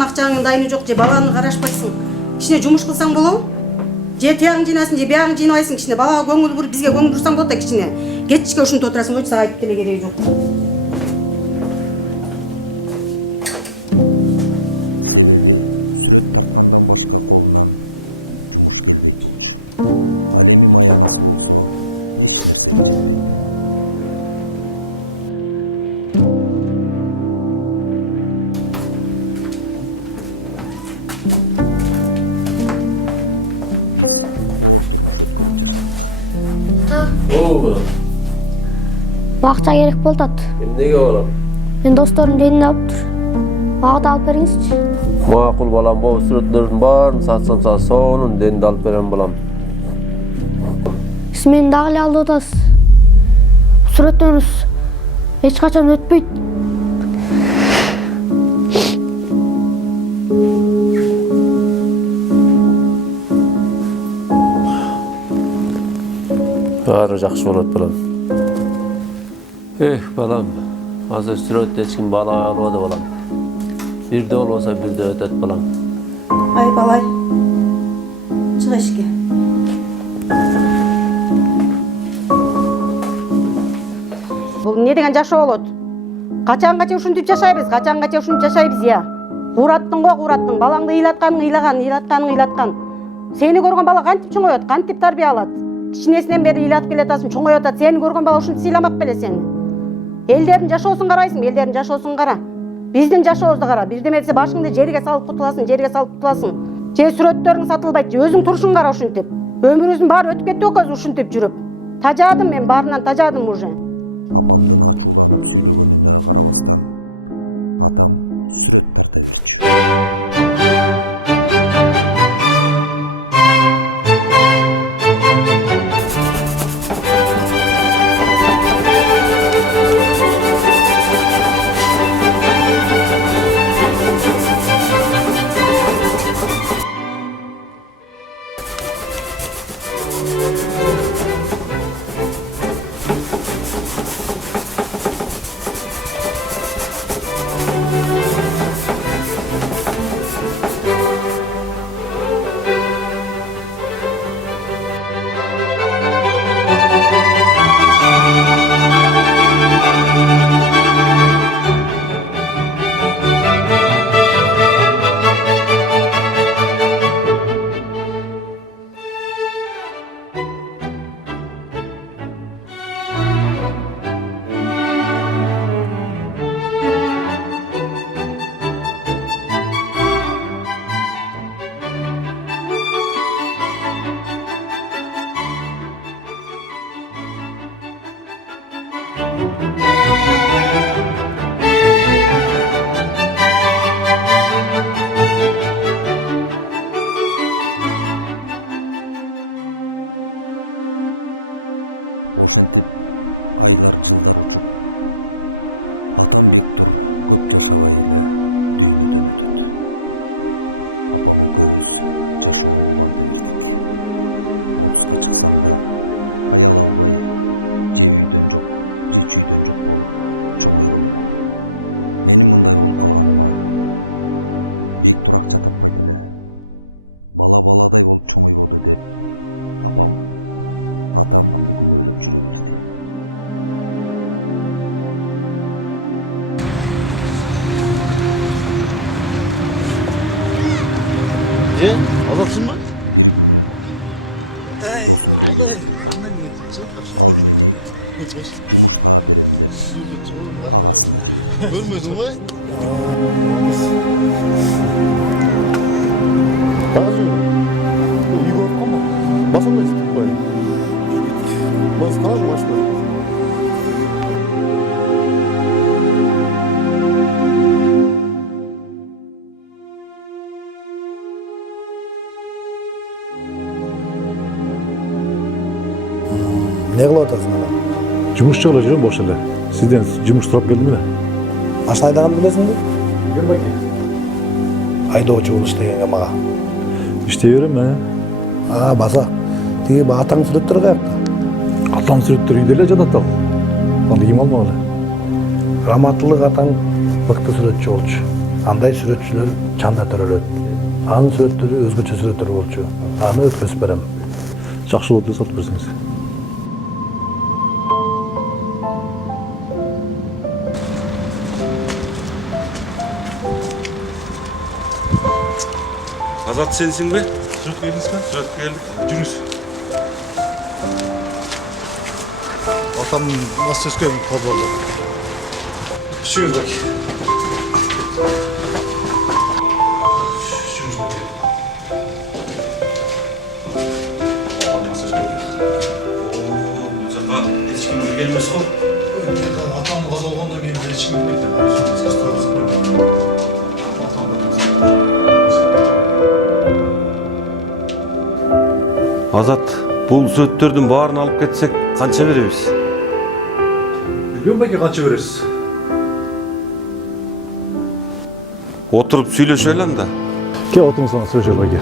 Акчаңын дайыны жок же баланы карашпайсың. Кичине жумуш кылсаң болобу? Же тиягың жыйнасың, же биягың жыйнабайсың, кичине балага көңүл буруп, бизге көңүл бурсаң болот да кичине. Кечке ушинтип отурасың, койчу сага айтып деле кереги жок. Акча керек болуп атат. Эмнеге балам? Мен досторум денин алыптыр. Мага да алып бериңизчи. Макул балам, бул сүрөттөрдүн баарын сатсам сонун денди алып берем балам. Сиз мени дагы эле алдап атасыз. Сүрөттөрүңүз эч качан өтпөйт. Баары жакшы болот балам. Балам, азыр сүрөт эч ким бала албады балам. Бирде болбосо бирде өтөт балам. Ай балай, чыга ишке. Бул эмне деген жашоо болот? Качанга ушинтип жашайбыз, я. Кураттың го, кураттың. Балаңды ыйлаткан. Сени көргөн бала кантип чоңойот, кантип тарбия алат? Кичинесинен бери ыйлатып келатасың, чоңоюп атат. Сени көргөн бала ушинтип сыйламак беле сени. Элдердин жашоосун карайсың, элдердин жашоосун кара. Биздин жашообузду кара. Бирдеме десе башыңды жерге салып кутуласың. Же сүрөттөрүң сатылбайт, же өзүң турушуң кара ушинтип. Өмүрүбүздүн баары өтүп кетти экөөбүз ушинтип жүрүп. Тажадым мен, баарынан тажадым уже. Ölmedin mi? Bazı iyi gördük ama basın da çıktık böyle. Bas kalan başka. Ne kılıp atasın ana? Жумушчу эле жүрөм бош эле. Сизден жумуш сурап келдим эле. Машина айдаган билесиңби? Билем байке. Айдоочу болуш дегенге мага. Иштей берем, Баса. Тиги атаң сүрөттөрү каякта? Атам сүрөттөр үйдө эле жатат ал. Аны ким алмак эле? Раматтылык атаң мыкты сүрөтчү болчу. Андай сүрөтчүлөр чанда төрөлөт. Анын сүрөттөрү өзгөчө сүрөттөр болчу. Аны өткөзүп берем. Жакшы болот эле сатып берсеңиз. Azat sensin be? Sürat geldiniz mi? Sürat geldik. Cünüz. Atam nasıl ses geldi pazarda? Şuyuz bak. Şuyuz bak. Atam nasıl ses geldi? Ooo, bu sefer hiç kimse gelmez o. Atam gaz olғанда мен hiç kimse gelmedi. Азат, бул сөттөрдүн баарын алып кетсек канча беребиз? Билбейм байке канча бересиз? Отуруп сүйлөшөлү анда. Кел отуруңуз ана сүйлөшөлү байке.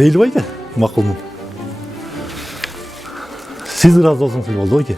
Мейлі байке, мақұлмын. Сіз разы болсаңыз болды байке.